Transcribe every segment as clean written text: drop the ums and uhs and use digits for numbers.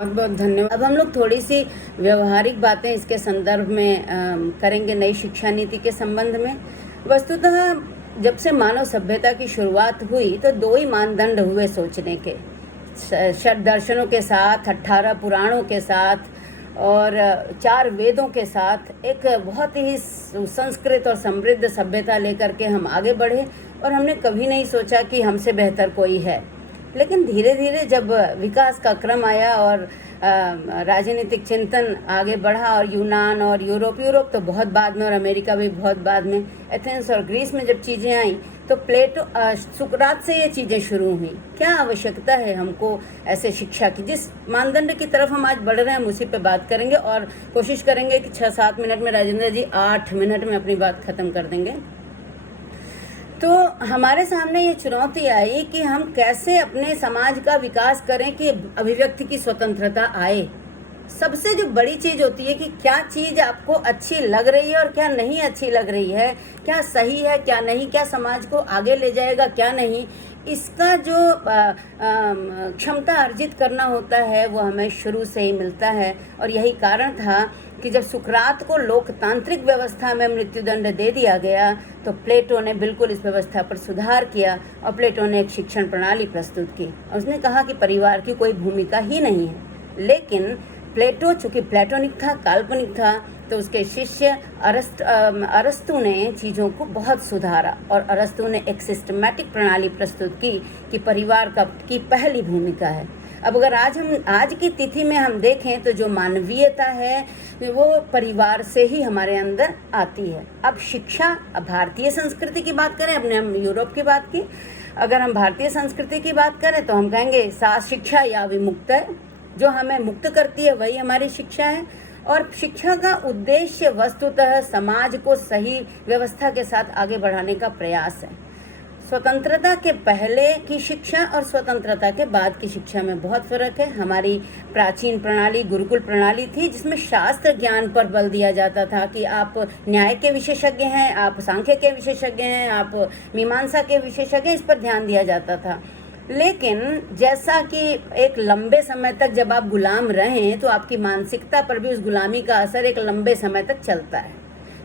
बहुत बहुत धन्यवाद। अब हम लोग थोड़ी सी व्यवहारिक बातें इसके संदर्भ में करेंगे नई शिक्षा नीति के संबंध में। वस्तुतः जब से मानव सभ्यता की शुरुआत हुई तो दो ही मानदंड हुए सोचने के, षड दर्शनों के साथ, 18 पुराणों के साथ और 4 वेदों के साथ एक बहुत ही सुसंस्कृत और समृद्ध सभ्यता लेकर के हम आगे बढ़े, और हमने कभी नहीं सोचा कि हमसे बेहतर कोई है। लेकिन धीरे धीरे जब विकास का क्रम आया और राजनीतिक चिंतन आगे बढ़ा, और यूनान और यूरोप तो बहुत बाद में, और अमेरिका भी बहुत बाद में, एथेंस और ग्रीस में जब चीज़ें आई तो प्लेटो सुकरात से ये चीज़ें शुरू हुई। क्या आवश्यकता है हमको ऐसे शिक्षा की? जिस मानदंड की तरफ हम आज बढ़ रहे हैं हम उसी पे बात करेंगे, और कोशिश करेंगे कि 6-7 मिनट में, राजेंद्र जी 8 मिनट में अपनी बात ख़त्म कर देंगे। तो हमारे सामने ये चुनौती आई कि हम कैसे अपने समाज का विकास करें कि अभिव्यक्ति की स्वतंत्रता आए। सबसे जो बड़ी चीज़ होती है कि क्या चीज़ आपको अच्छी लग रही है और क्या नहीं अच्छी लग रही है, क्या सही है क्या नहीं, क्या समाज को आगे ले जाएगा क्या नहीं, इसका जो क्षमता अर्जित करना होता है वो हमें शुरू से ही मिलता है। और यही कारण था कि जब सुकरात को लोकतांत्रिक व्यवस्था में मृत्युदंड दे दिया गया तो प्लेटो ने बिल्कुल इस व्यवस्था पर सुधार किया, और प्लेटो ने एक शिक्षण प्रणाली प्रस्तुत की। और उसने कहा कि परिवार की कोई भूमिका ही नहीं है। लेकिन प्लेटो चूँकि प्लेटोनिक था, काल्पनिक था, तो उसके शिष्य अरस्तु ने चीज़ों को बहुत सुधारा, और अरस्तु ने एक सिस्टमैटिक प्रणाली प्रस्तुत की कि परिवार की पहली भूमिका है। अब अगर आज की तिथि में हम देखें तो जो मानवीयता है वो परिवार से ही हमारे अंदर आती है। अब शिक्षा, अब भारतीय संस्कृति की बात करें, अपने हम यूरोप की बात की, अगर हम भारतीय संस्कृति की बात करें तो हम कहेंगे शिक्षा या विमुक्त है, जो हमें मुक्त करती है वही हमारी शिक्षा है। और शिक्षा का उद्देश्य वस्तुतः समाज को सही व्यवस्था के साथ आगे बढ़ाने का प्रयास है। स्वतंत्रता के पहले की शिक्षा और स्वतंत्रता के बाद की शिक्षा में बहुत फर्क है। हमारी प्राचीन प्रणाली गुरुकुल प्रणाली थी, जिसमें शास्त्र ज्ञान पर बल दिया जाता था कि आप न्याय के विशेषज्ञ हैं, आप सांख्य के विशेषज्ञ हैं, आप मीमांसा के विशेषज्ञ हैं, इस पर ध्यान दिया जाता था। लेकिन जैसा कि एक लंबे समय तक जब आप गुलाम रहें तो आपकी मानसिकता पर भी उस गुलामी का असर एक लंबे समय तक चलता है।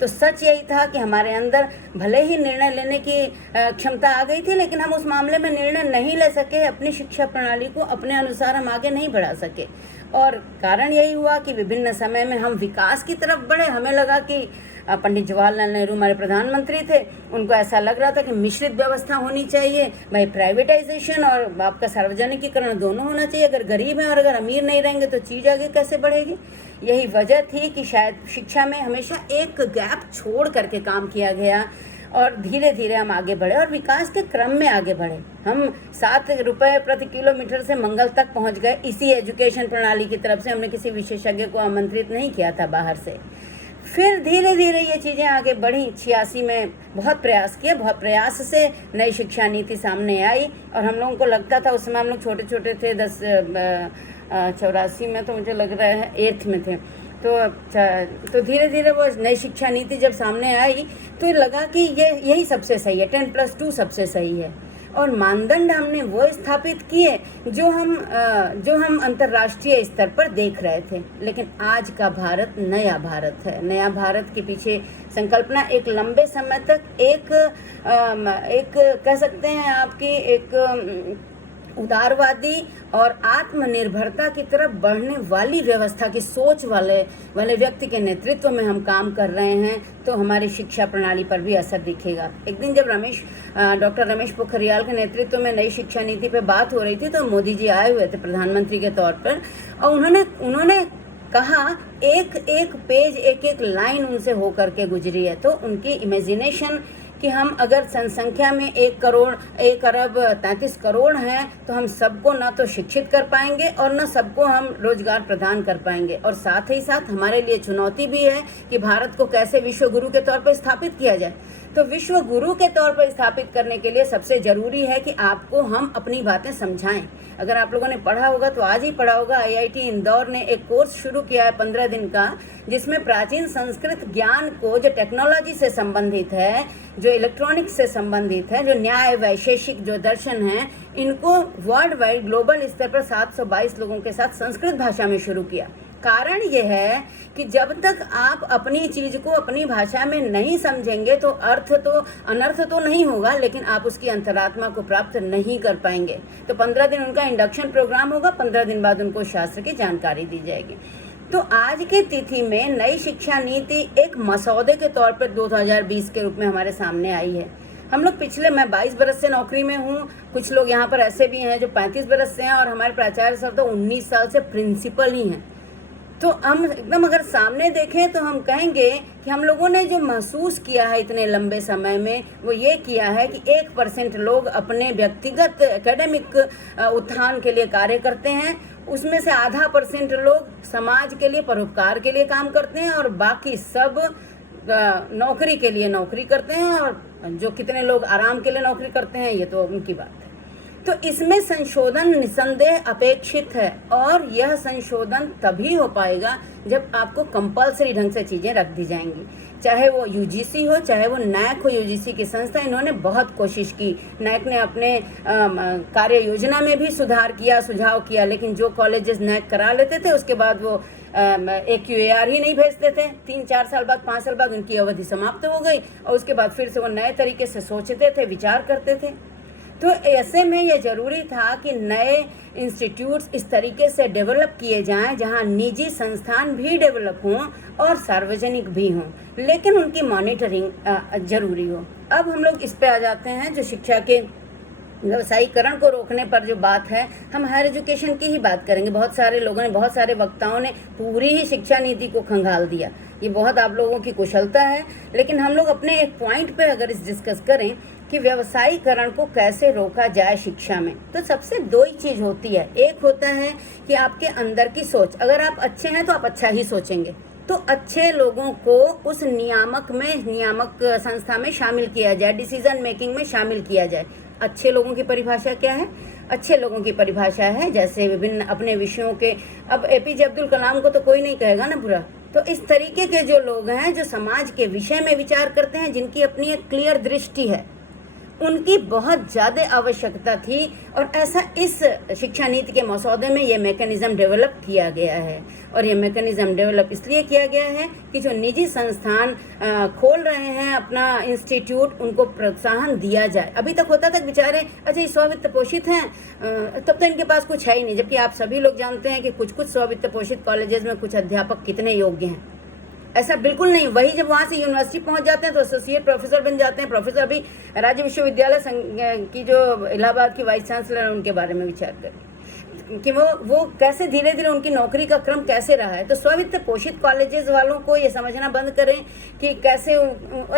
तो सच यही था कि हमारे अंदर भले ही निर्णय लेने की क्षमता आ गई थी, लेकिन हम उस मामले में निर्णय नहीं ले सके, अपनी शिक्षा प्रणाली को अपने अनुसार हम आगे नहीं बढ़ा सके। और कारण यही हुआ कि विभिन्न समय में हम विकास की तरफ बढ़े। हमें लगा कि पंडित जवाहरलाल नेहरू हमारे प्रधानमंत्री थे, उनको ऐसा लग रहा था कि मिश्रित व्यवस्था होनी चाहिए, भाई प्राइवेटाइजेशन और आपका सार्वजनिकीकरण दोनों होना चाहिए। अगर गरीब हैं और अगर अमीर नहीं रहेंगे तो चीज़ आगे कैसे बढ़ेगी। यही वजह थी कि शायद शिक्षा में हमेशा एक गैप छोड़ करके काम किया गया, और धीरे धीरे हम आगे बढ़े और विकास के क्रम में आगे बढ़े। हम 7 रुपये प्रति किलोमीटर से मंगल तक पहुंच गए इसी एजुकेशन प्रणाली की तरफ से। हमने किसी विशेषज्ञ को आमंत्रित नहीं किया था बाहर से। फिर धीरे धीरे ये चीज़ें आगे बढ़ी। 86 में बहुत प्रयास किए, बहुत प्रयास से नई शिक्षा नीति सामने आई, और हम लोगों को लगता था, उस समय हम लोग छोटे छोटे थे, 84 में तो मुझे लग रहा है 8th में थे, तो धीरे धीरे वो नई शिक्षा नीति जब सामने आई तो लगा कि यही सबसे सही है, 10+2 सबसे सही है। और मानदंड हमने वो स्थापित किए जो हम अंतर्राष्ट्रीय स्तर पर देख रहे थे। लेकिन आज का भारत नया भारत है। नया भारत के पीछे संकल्पना एक लंबे समय तक एक कह सकते हैं आपकी एक उदारवादी और आत्मनिर्भरता की तरफ बढ़ने वाली व्यवस्था की सोच वाले व्यक्ति के नेतृत्व में हम काम कर रहे हैं, तो हमारी शिक्षा प्रणाली पर भी असर दिखेगा। एक दिन जब डॉक्टर रमेश पोखरियाल के नेतृत्व में नई शिक्षा नीति पे बात हो रही थी तो मोदी जी आए हुए थे प्रधानमंत्री के तौर पर, और उन्होंने कहा, एक पेज एक लाइन उनसे हो करके गुजरी है। तो उनकी इमेजिनेशन कि हम अगर जनसंख्या में 1 अरब 33 करोड़ हैं तो हम सबको ना तो शिक्षित कर पाएंगे और ना सबको हम रोजगार प्रदान कर पाएंगे। और साथ ही साथ हमारे लिए चुनौती भी है कि भारत को कैसे विश्व गुरु के तौर पर स्थापित किया जाए। तो विश्व गुरु के तौर पर स्थापित करने के लिए सबसे ज़रूरी है कि आपको हम अपनी बातें समझाएं। अगर आप लोगों ने पढ़ा होगा तो आज ही पढ़ा होगा, IIT इंदौर ने एक कोर्स शुरू किया है 15 दिन का, जिसमें प्राचीन संस्कृत ज्ञान को, जो टेक्नोलॉजी से संबंधित है, जो जो इलेक्ट्रॉनिक्स से संबंधित है, जो न्याय वैशेषिक जो दर्शन है, इनको वर्ल्ड वाइड ग्लोबल स्तर पर 722 लोगों के साथ संस्कृत भाषा में शुरू किया। कारण यह है कि जब तक आप अपनी चीज को अपनी भाषा में नहीं समझेंगे तो अनर्थ तो नहीं होगा, लेकिन आप उसकी अंतरात्मा को प्राप्त नहीं कर पाएंगे। तो 15 दिन उनका इंडक्शन प्रोग्राम होगा, 15 दिन बाद उनको शास्त्र की जानकारी दी जाएगी। तो आज के तिथि में नई शिक्षा नीति एक मसौदे के तौर पर 2020 के रूप में हमारे सामने आई है। हम लोग मैं 22 बरस से नौकरी में हूँ, कुछ लोग यहाँ पर ऐसे भी हैं जो 35 बरस से हैं, और हमारे प्राचार्य सर तो 19 साल से प्रिंसिपल ही हैं। तो हम एकदम अगर सामने देखें तो हम कहेंगे कि हम लोगों ने जो महसूस किया है इतने लंबे समय में, वो ये किया है कि 1% लोग अपने व्यक्तिगत एकेडमिक उत्थान के लिए कार्य करते हैं, उसमें से आधा % लोग समाज के लिए परोपकार के लिए काम करते हैं, और बाकी सब नौकरी के लिए नौकरी करते हैं, और जो कितने लोग आराम के लिए नौकरी करते हैं ये तो उनकी बात है। तो इसमें संशोधन निसंदेह अपेक्षित है, और यह संशोधन तभी हो पाएगा जब आपको कंपल्सरी ढंग से चीज़ें रख दी जाएंगी, चाहे वो यूजीसी हो, चाहे वो नैक हो। यूजीसी की संस्था, इन्होंने बहुत कोशिश की, नैक ने अपने कार्य योजना में भी सुधार किया, सुझाव किया, लेकिन जो कॉलेजेस नैक करा लेते थे उसके बाद वो AQAR ही नहीं भेजते थे। 3-4 साल बाद, 5 साल बाद उनकी अवधि समाप्त हो गई, और उसके बाद फिर से वो नए तरीके से सोचते थे, विचार करते थे। तो ऐसे में यह जरूरी था कि नए इंस्टीट्यूट्स इस तरीके से डेवलप किए जाएं जहां निजी संस्थान भी डेवलप हों और सार्वजनिक भी हों, लेकिन उनकी मॉनिटरिंग जरूरी हो। अब हम लोग इस पे आ जाते हैं जो शिक्षा के व्यवसायीकरण को रोकने पर जो बात है, हम हायर एजुकेशन की ही बात करेंगे। बहुत सारे लोगों ने, बहुत सारे वक्ताओं ने पूरी ही शिक्षा नीति को खंगाल दिया, ये बहुत आप लोगों की कुशलता है। लेकिन हम लोग अपने एक पॉइंट पे अगर इस डिस्कस करें कि व्यवसायीकरण को कैसे रोका जाए शिक्षा में, तो सबसे 2 ही चीज़ होती है। एक होता है कि आपके अंदर की सोच, अगर आप अच्छे हैं तो आप अच्छा ही सोचेंगे, तो अच्छे लोगों को उस नियामक संस्था में शामिल किया जाए, डिसीजन मेकिंग में शामिल किया जाए। अच्छे लोगों की परिभाषा क्या है? अच्छे लोगों की परिभाषा है जैसे विभिन्न अपने विषयों के, अब APJ अब्दुल कलाम को तो कोई नहीं कहेगा ना बुरा, तो इस तरीके के जो लोग हैं जो समाज के विषय में विचार करते हैं, जिनकी अपनी एक क्लियर दृष्टि है, उनकी बहुत ज़्यादा आवश्यकता थी। और ऐसा इस शिक्षा नीति के मसौदे में ये मैकेनिज्म डेवलप किया गया है, और ये मैकेनिज्म डेवलप इसलिए किया गया है कि जो निजी संस्थान खोल रहे हैं अपना इंस्टीट्यूट, उनको प्रोत्साहन दिया जाए। अभी तक होता था बेचारे, अच्छा ये स्ववित्त पोषित हैं, तब तो इनके पास कुछ है ही नहीं, जबकि आप सभी लोग जानते हैं कि कुछ स्ववित्त पोषित कॉलेजेस में कुछ अध्यापक कितने योग्य हैं। ऐसा बिल्कुल नहीं, वही जब वहाँ से यूनिवर्सिटी पहुँच जाते हैं तो एसोसिएट प्रोफेसर बन जाते हैं। प्रोफेसर भी राज्य विश्वविद्यालय की जो इलाहाबाद की वाइस चांसलर है उनके बारे में विचार करें कि वो कैसे धीरे धीरे उनकी नौकरी का क्रम कैसे रहा है। तो स्ववित्त पोषित कॉलेजेस वालों को ये समझना बंद करें कि कैसे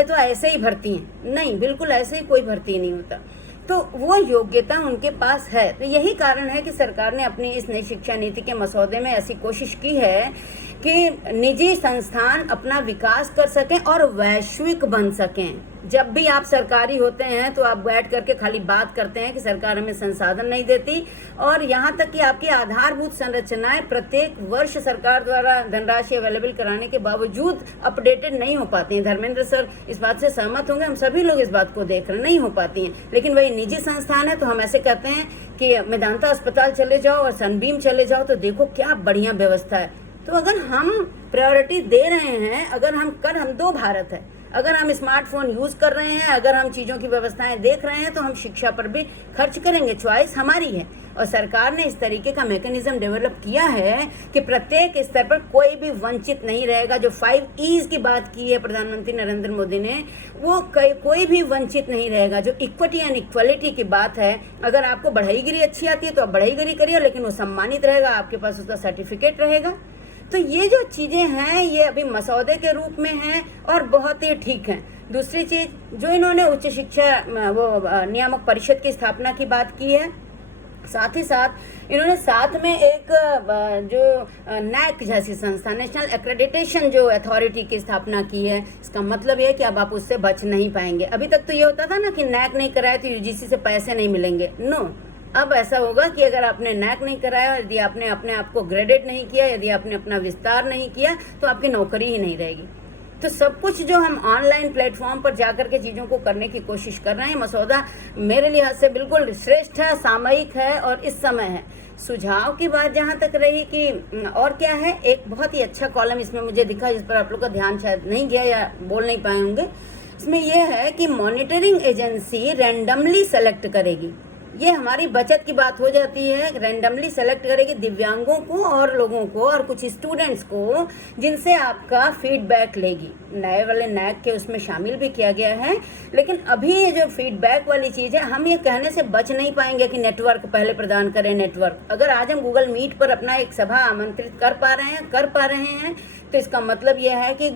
तो ऐसे ही भर्ती हैं, नहीं, बिल्कुल ऐसे ही कोई भर्ती नहीं होता, तो वो योग्यता उनके पास है। तो यही कारण है कि सरकार ने अपनी इस नई शिक्षा नीति के मसौदे में ऐसी कोशिश की है कि निजी संस्थान अपना विकास कर सकें और वैश्विक बन सकें। जब भी आप सरकारी होते हैं तो आप बैठ करके खाली बात करते हैं कि सरकार हमें संसाधन नहीं देती, और यहाँ तक कि आपकी आधारभूत संरचनाएं प्रत्येक वर्ष सरकार द्वारा धनराशि अवेलेबल कराने के बावजूद अपडेटेड नहीं हो पाती हैं। धर्मेंद्र सर इस बात से सहमत होंगे, हम सभी लोग इस बात को देख रहे, नहीं हो पाती हैं। लेकिन वही निजी संस्थान है तो हम ऐसे कहते हैं कि मेदांता अस्पताल चले जाओ और सनबीम चले जाओ तो देखो क्या बढ़िया व्यवस्था है। तो अगर हम प्रायोरिटी दे रहे हैं, अगर हम 2 भारत है, अगर हम स्मार्टफोन यूज़ कर रहे हैं, अगर हम चीज़ों की व्यवस्थाएं देख रहे हैं, तो हम शिक्षा पर भी खर्च करेंगे, चॉइस हमारी है। और सरकार ने इस तरीके का मैकेनिज्म डेवलप किया है कि प्रत्येक स्तर पर कोई भी वंचित नहीं रहेगा। जो 5 E's की बात की है प्रधानमंत्री नरेंद्र मोदी ने, वो कोई भी वंचित नहीं रहेगा। जो इक्विटी एंड इक्वलिटी की बात है, अगर आपको बढ़ईगिरी अच्छी आती है तो आप बढ़ईगिरी करिए, लेकिन वो सम्मानित रहेगा, आपके पास उसका सर्टिफिकेट रहेगा। तो ये जो चीज़ें हैं ये अभी मसौदे के रूप में हैं और बहुत ही ठीक हैं। दूसरी चीज़ जो इन्होंने उच्च शिक्षा नियामक परिषद की स्थापना की बात की है, साथ ही साथ इन्होंने साथ में एक जो नैक जैसी संस्था, नेशनल एक्रेडिटेशन जो अथॉरिटी की स्थापना की है। इसका मतलब ये है कि अब आप उससे बच नहीं पाएंगे। अभी तक तो ये होता था ना कि नैक नहीं कराए तो UGC से पैसे नहीं मिलेंगे, नो। अब ऐसा होगा कि अगर आपने नैक नहीं कराया, यदि आपने अपने आप को ग्रेडेड नहीं किया, यदि आपने अपना विस्तार नहीं किया, तो आपकी नौकरी ही नहीं रहेगी। तो सब कुछ जो हम ऑनलाइन प्लेटफॉर्म पर जाकर के चीज़ों को करने की कोशिश कर रहे हैं, मसौदा मेरे लिहाज से बिल्कुल श्रेष्ठ है, सामयिक है और इस समय है। सुझाव की बात जहाँ तक रही कि और क्या है, एक बहुत ही अच्छा कॉलम इसमें मुझे दिखा जिस पर आप लोग का ध्यान शायद नहीं गया या बोल नहीं पाए होंगे। इसमें यह है कि मॉनिटरिंग एजेंसी रैंडमली सेलेक्ट करेगी, ये हमारी बचत की बात हो जाती है। रैंडमली सेलेक्ट करेगी दिव्यांगों को और लोगों को और कुछ स्टूडेंट्स को, जिनसे आपका फीडबैक लेगी। नए वाले नैक के उसमें शामिल भी किया गया है, लेकिन अभी ये जो फीडबैक वाली चीज़ है, हम ये कहने से बच नहीं पाएंगे कि नेटवर्क पहले प्रदान करें। नेटवर्क अगर आज हम गूगल मीट पर अपना एक सभा आमंत्रित कर पा रहे हैं तो इसका मतलब यह है कि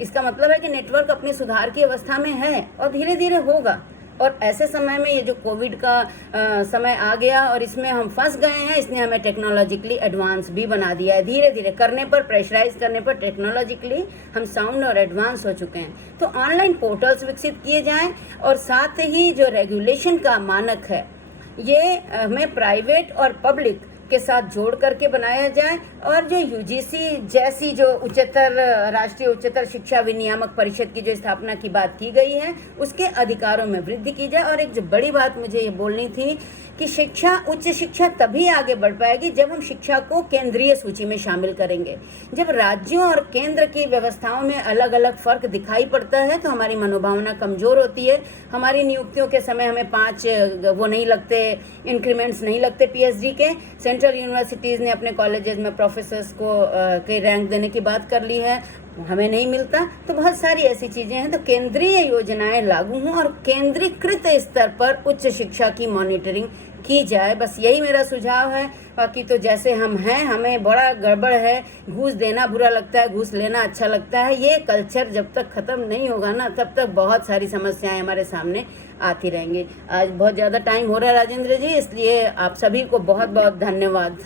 इसका मतलब है कि नेटवर्क अपने सुधार की अवस्था में है और धीरे धीरे होगा। और ऐसे समय में ये जो कोविड का समय आ गया और इसमें हम फंस गए हैं, इसने हमें टेक्नोलॉजिकली एडवांस भी बना दिया है। धीरे धीरे करने पर, प्रेशराइज करने पर टेक्नोलॉजिकली हम साउंड और एडवांस हो चुके हैं। तो ऑनलाइन पोर्टल्स विकसित किए जाएं और साथ ही जो रेगुलेशन का मानक है ये हमें प्राइवेट और पब्लिक के साथ जोड़ करके बनाया जाए और जो यूजीसी जैसी जो राष्ट्रीय उच्चतर शिक्षा विनियामक परिषद की जो स्थापना की बात की गई है उसके अधिकारों में वृद्धि की जाए। और एक जो बड़ी बात मुझे ये बोलनी थी कि उच्च शिक्षा तभी आगे बढ़ पाएगी जब हम शिक्षा को केंद्रीय सूची में शामिल करेंगे। जब राज्यों और केंद्र की व्यवस्थाओं में अलग अलग फर्क दिखाई पड़ता है तो हमारी मनोभावना कमजोर होती है। हमारी नियुक्तियों के समय हमें 5 वो नहीं लगते, इंक्रीमेंट्स नहीं लगते पीएचडी के। सेंट्रल यूनिवर्सिटीज़ ने अपने कॉलेजेस में प्रोफेसर्स को के रैंक देने की बात कर ली है, हमें नहीं मिलता। तो बहुत सारी ऐसी चीज़ें हैं। तो केंद्रीय योजनाएं लागू हों और केंद्रीकृत स्तर पर उच्च शिक्षा की मॉनिटरिंग की जाए, बस यही मेरा सुझाव है। बाकी तो जैसे हम हैं, हमें बड़ा गड़बड़ है, घूस देना बुरा लगता है, घूस लेना अच्छा लगता है। ये कल्चर जब तक ख़त्म नहीं होगा ना, तब तक बहुत सारी समस्याएं हमारे सामने आती रहेंगी। आज बहुत ज़्यादा टाइम हो रहा है राजेंद्र जी, इसलिए आप सभी को बहुत बहुत धन्यवाद।